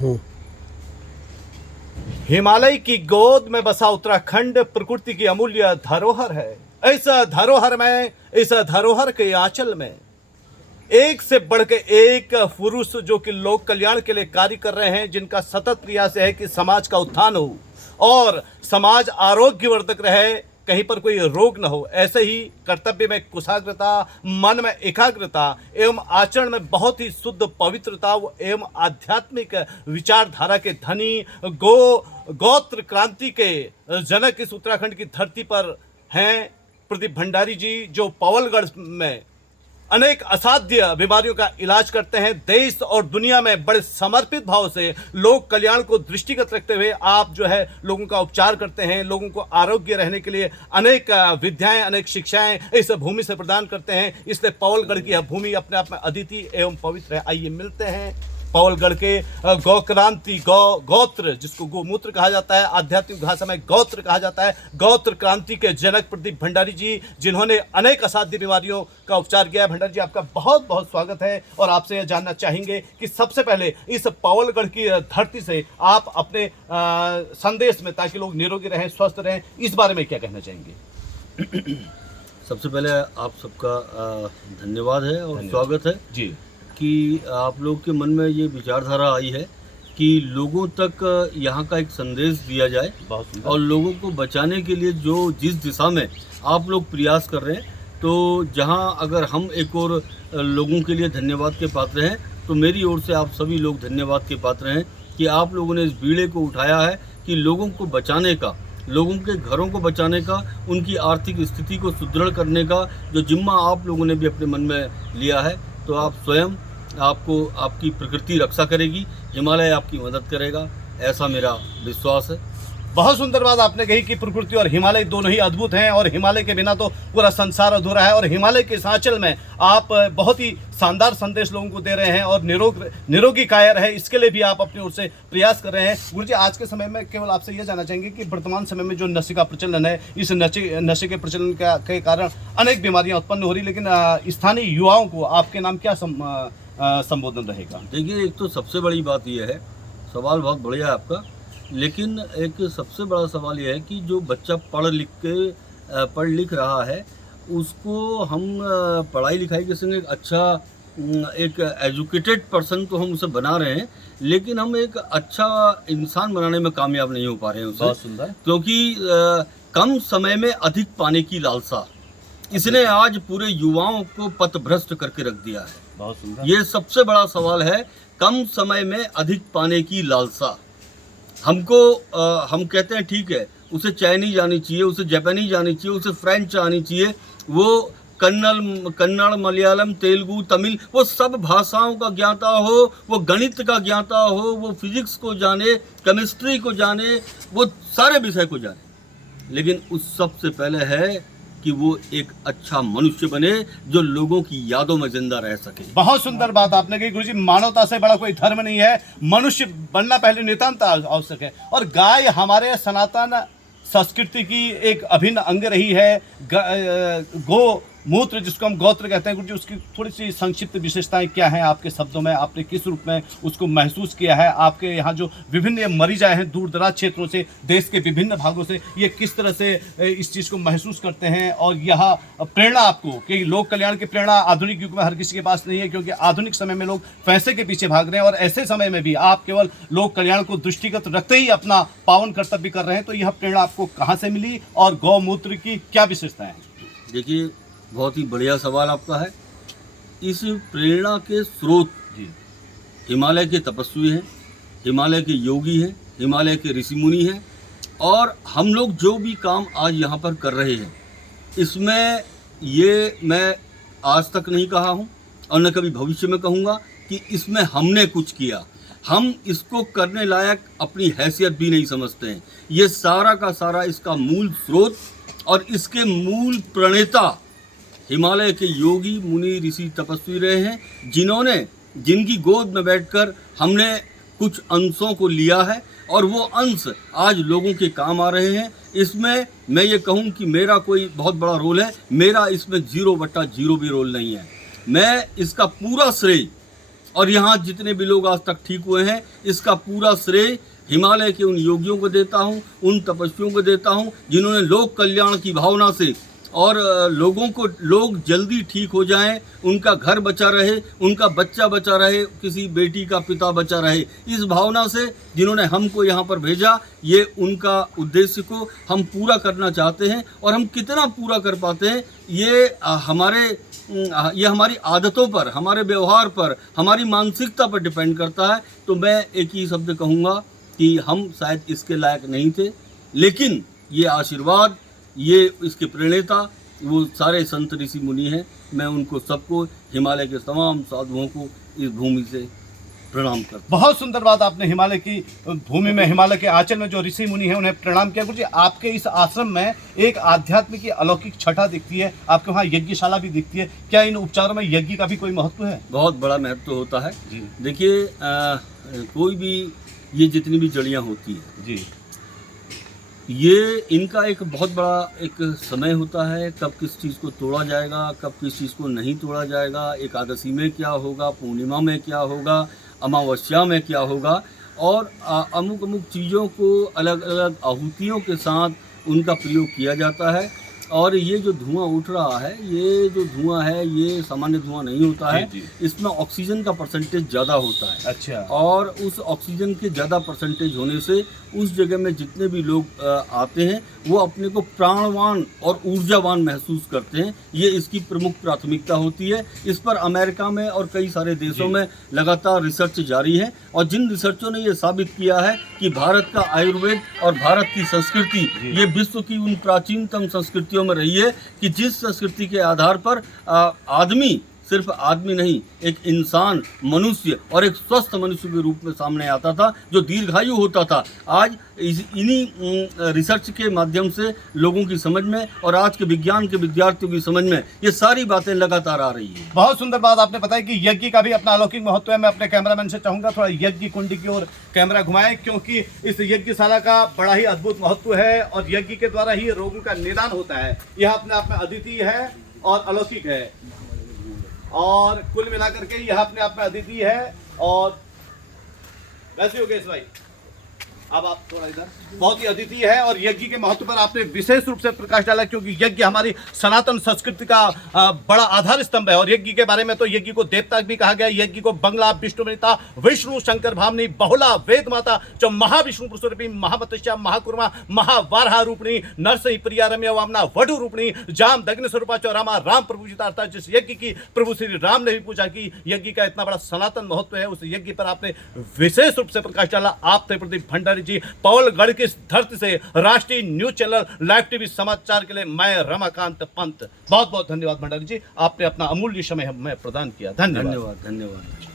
हूँ। हिमालय की गोद में बसा उत्तराखंड प्रकृति की अमूल्य धरोहर है। इस धरोहर के आंचल में एक से बढ़ के एक पुरुष जो कि लोक कल्याण के लिए कार्य कर रहे हैं, जिनका सतत प्रयास है कि समाज का उत्थान हो और समाज आरोग्यवर्धक रहे, कहीं पर कोई रोग न हो। ऐसे ही कर्तव्य में कुशाग्रता, मन में एकाग्रता एवं आचरण में बहुत ही शुद्ध पवित्रता एवं आध्यात्मिक विचारधारा के धनी गोत्र क्रांति के जनक इस उत्तराखंड की धरती पर हैं प्रदीप भंडारी जी, जो पवलगढ़ में अनेक असाध्य बीमारियों का इलाज करते हैं। देश और दुनिया में बड़े समर्पित भाव से लोक कल्याण को दृष्टिगत रखते हुए आप जो है लोगों का उपचार करते हैं, लोगों को आरोग्य रहने के लिए अनेक विद्याएं, अनेक शिक्षाएं इस भूमि से प्रदान करते हैं। इसलिए पवलगढ़ की यह भूमि अपने आप में अद्वितीय एवं पवित्र है। आइए मिलते हैं पवलगढ़ के गौक्रांति गोत्र, जिसको गोमूत्र कहा जाता है, आध्यात्मिक भाषा में गोत्र कहा जाता है, गोत्र क्रांति के जनक प्रदीप भंडारी जी, जिन्होंने अनेक असाध्य बीमारियों का उपचार किया है। भंडारी जी, आपका बहुत बहुत स्वागत है और आपसे यह जानना चाहेंगे कि सबसे पहले इस पवलगढ़ की धरती से आप अपने संदेश में, ताकि लोग निरोगी रहें, स्वस्थ रहें, इस बारे में क्या कहना चाहेंगे? सबसे पहले आप सबका धन्यवाद है और स्वागत है जी कि आप लोग के मन में ये विचारधारा आई है कि लोगों तक यहाँ का एक संदेश दिया जाए और लोगों को बचाने के लिए जो जिस दिशा में आप लोग प्रयास कर रहे हैं, तो जहाँ अगर हम एक और लोगों के लिए धन्यवाद के पात्र हैं, तो मेरी ओर से आप सभी लोग धन्यवाद के पात्र हैं कि आप लोगों ने इस बीड़े को उठाया है कि लोगों को बचाने का, लोगों के घरों को बचाने का, उनकी आर्थिक स्थिति को सुदृढ़ करने का जो जिम्मा आप लोगों ने भी अपने मन में लिया है। तो आप स्वयं, आपको आपकी प्रकृति रक्षा करेगी, हिमालय आपकी मदद करेगा, ऐसा मेरा विश्वास है। बहुत सुंदर बात आपने कही कि प्रकृति और हिमालय दोनों ही अद्भुत हैं और हिमालय के बिना तो पूरा संसार अधूरा है। और हिमालय के आंचल में आप बहुत ही शानदार संदेश लोगों को दे रहे हैं और निरोगी काया रहे, इसके लिए भी आप अपनी ओर से प्रयास कर रहे हैं। गुरुजी, आज के समय में केवल आपसे यह जानना चाहेंगे कि वर्तमान समय में जो नशे का प्रचलन है, इस नशे के प्रचलन के कारण अनेक बीमारियाँ उत्पन्न हो रही, लेकिन स्थानीय युवाओं को आपके नाम क्या संबोधन रहेगा? देखिए, एक तो सबसे बड़ी बात यह है, सवाल बहुत बढ़िया है आपका, लेकिन एक सबसे बड़ा सवाल यह है कि जो बच्चा पढ़ लिख रहा है, उसको हम पढ़ाई लिखाई के संग एक अच्छा, एक एजुकेटेड पर्सन तो हम उसे बना रहे हैं, लेकिन हम एक अच्छा इंसान बनाने में कामयाब नहीं हो पा रहे हैं उसे। बहुत सुंदर। क्योंकि कम समय में अधिक पाने की लालसा, इसने आज पूरे युवाओं को पथभ्रष्ट करके रख दिया है। बहुत सुंदर। ये सबसे बड़ा सवाल है, कम समय में अधिक पाने की लालसा। हमको हम कहते हैं ठीक है, उसे चाइनीज आनी चाहिए, उसे जापानीज आनी चाहिए, उसे फ्रेंच आनी चाहिए, वो कन्नड़, मलयालम, तेलुगु, तमिल, वो सब भाषाओं का ज्ञाता हो, वो गणित का ज्ञाता हो, वो फिजिक्स को जाने, केमिस्ट्री को जाने, वो सारे विषय को जाने, लेकिन उस सबसे पहले है कि वो एक अच्छा मनुष्य बने जो लोगों की यादों में जिंदा रह सके। बहुत सुंदर बात आपने कही गुरुजी, मानवता से बड़ा कोई धर्म नहीं है, मनुष्य बनना पहले नितांत आवश्यक है। और गाय हमारे सनातन संस्कृति की एक अभिन्न अंग रही है। गो मूत्र, जिसको हम गोत्र कहते हैं, गुरुजी उसकी थोड़ी सी संक्षिप्त विशेषताएं क्या हैं आपके शब्दों में? आपने किस रूप में उसको महसूस किया है? आपके यहाँ जो विभिन्न मरीज आए हैं दूर दराज क्षेत्रों से, देश के विभिन्न भागों से, ये किस तरह से इस चीज़ को महसूस करते हैं? और यह प्रेरणा आपको, कि लोक कल्याण की प्रेरणा आधुनिक युग में हर किसी के पास नहीं है, क्योंकि आधुनिक समय में लोग पैसे के पीछे भाग रहे हैं, और ऐसे समय में भी आप केवल लोक कल्याण को दृष्टिगत रखते ही अपना पावन कर्तव्य कर रहे हैं, तो यह प्रेरणा आपको कहाँ से मिली और गौमूत्र की क्या विशेषताएं हैं? देखिए, बहुत ही बढ़िया सवाल आपका है। इस प्रेरणा के स्रोत हिमालय के तपस्वी हैं, हिमालय के योगी हैं, हिमालय के ऋषि मुनि हैं, और हम लोग जो भी काम आज यहाँ पर कर रहे हैं, इसमें ये मैं आज तक नहीं कहा हूँ और न कभी भविष्य में कहूँगा कि इसमें हमने कुछ किया। हम इसको करने लायक अपनी हैसियत भी नहीं समझते हैं। ये सारा का सारा इसका मूल स्रोत और इसके मूल प्रणेता हिमालय के योगी मुनि ऋषि तपस्वी रहे हैं, जिनकी गोद में बैठकर हमने कुछ अंशों को लिया है और वो अंश आज लोगों के काम आ रहे हैं। इसमें मैं ये कहूँ कि मेरा कोई बहुत बड़ा रोल है, मेरा इसमें 0/0 भी रोल नहीं है। मैं इसका पूरा श्रेय और यहाँ जितने भी लोग आज तक ठीक हुए हैं, इसका पूरा श्रेय हिमालय के उन योगियों को देता हूँ, उन तपस्वियों को देता हूँ जिन्होंने लोक कल्याण की भावना से और लोग जल्दी ठीक हो जाएं, उनका घर बचा रहे, उनका बच्चा बचा रहे, किसी बेटी का पिता बचा रहे, इस भावना से जिन्होंने हमको यहाँ पर भेजा, ये उनका उद्देश्य को हम पूरा करना चाहते हैं। और हम कितना पूरा कर पाते हैं ये हमारी आदतों पर, हमारे व्यवहार पर, हमारी मानसिकता पर डिपेंड करता है। तो मैं एक ही शब्द कहूँगा कि हम शायद इसके लायक नहीं थे, लेकिन ये आशीर्वाद, ये इसके प्रणेता वो सारे संत ऋषि मुनि हैं। मैं उनको सबको, हिमालय के तमाम साधुओं को इस भूमि से प्रणाम करता हूं। बहुत सुंदर बात आपने हिमालय की भूमि में, हिमालय के आंचल में जो ऋषि मुनि हैं उन्हें प्रणाम किया। गुरुजी, आपके इस आश्रम में एक आध्यात्मिक की अलौकिक छटा दिखती है, आपके वहाँ यज्ञशाला भी दिखती है। क्या इन उपचारों में यज्ञ का भी कोई महत्व है? बहुत बड़ा महत्व होता है। देखिए, कोई भी ये जितनी भी जड़ियाँ होती हैं जी, ये इनका एक बहुत बड़ा एक समय होता है, कब किस चीज़ को तोड़ा जाएगा, कब किस चीज़ को नहीं तोड़ा जाएगा, एकादशी में क्या होगा, पूर्णिमा में क्या होगा, अमावस्या में क्या होगा, और अमुक अमुक चीज़ों को अलग अलग आहुतियों के साथ उनका प्रयोग किया जाता है। और ये जो धुआं उठ रहा है, ये जो धुआं है, ये सामान्य धुआं नहीं होता है, इसमें ऑक्सीजन का परसेंटेज ज़्यादा होता है। अच्छा। और उस ऑक्सीजन के ज़्यादा परसेंटेज होने से उस जगह में जितने भी लोग आते हैं वो अपने को प्राणवान और ऊर्जावान महसूस करते हैं। ये इसकी प्रमुख प्राथमिकता होती है। इस पर अमेरिका में और कई सारे देशों में लगातार रिसर्च जारी है, और जिन रिसर्चों ने ये साबित किया है कि भारत का आयुर्वेद और भारत की संस्कृति ये विश्व की उन प्राचीनतम संस्कृतियों में रही है कि जिस संस्कृति के आधार पर आदमी, सिर्फ आदमी नहीं, एक इंसान, मनुष्य और एक स्वस्थ मनुष्य के रूप में सामने आता था, जो दीर्घायु होता था। आज इन्हीं रिसर्च के माध्यम से लोगों की समझ में और आज के विज्ञान के विद्यार्थियों की समझ में ये सारी बातें लगातार आ रही हैं। बहुत सुंदर बात आपने बताई कि यज्ञ का भी अपना अलौकिक महत्व है। मैं अपने कैमरामैन से चाहूंगा थोड़ा यज्ञ कुंड की ओर कैमरा घुमाएं, क्योंकि इस यज्ञशाला का बड़ा ही अद्भुत महत्व है और यज्ञ के द्वारा ही रोगों का निदान होता है। यह अपने आप में अद्वितीय है और अलौकिक है, और कुल मिलाकर के यह अपने आप में अद्वितीय है। और वैसे हो योगेश भाई, अब आप थोड़ा इधर, बहुत ही अद्वितीय है और यज्ञ के महत्व पर आपने विशेष रूप से प्रकाश डाला, क्योंकि यज्ञ हमारी सनातन संस्कृति का बड़ा आधार स्तंभ है। और यज्ञ के बारे में तो यज्ञ को देवता भी कहा गया, यज्ञ को बंगला विष्णुवनिता, विष्णु शंकर भामनी, बहुला वेद माता, जो महाविष्णु पुरुषरूपी, महामतस्या, महाकुर्मा, महावारहा रूपणी, नरसिंह प्रिया रम्या वामना, वधु रूपणी, जाम दग्न स्वरूपा चौरामा, राम प्रभु जी अर्थात जिस यज्ञ की प्रभु श्री राम ने भी पूजा की, यज्ञ का इतना बड़ा सनातन महत्व है, उस यज्ञ पर आपने विशेष रूप से प्रकाश डाला। आपने प्रदीप भंडारी जी, पवलगढ़ की धरती से राष्ट्रीय न्यूज चैनल लाइव टीवी समाचार के लिए मैं रमाकांत पंत, बहुत बहुत धन्यवाद भंडारी जी, आपने अपना अमूल्य समय हमें प्रदान किया। धन्यवाद। धन्यवाद।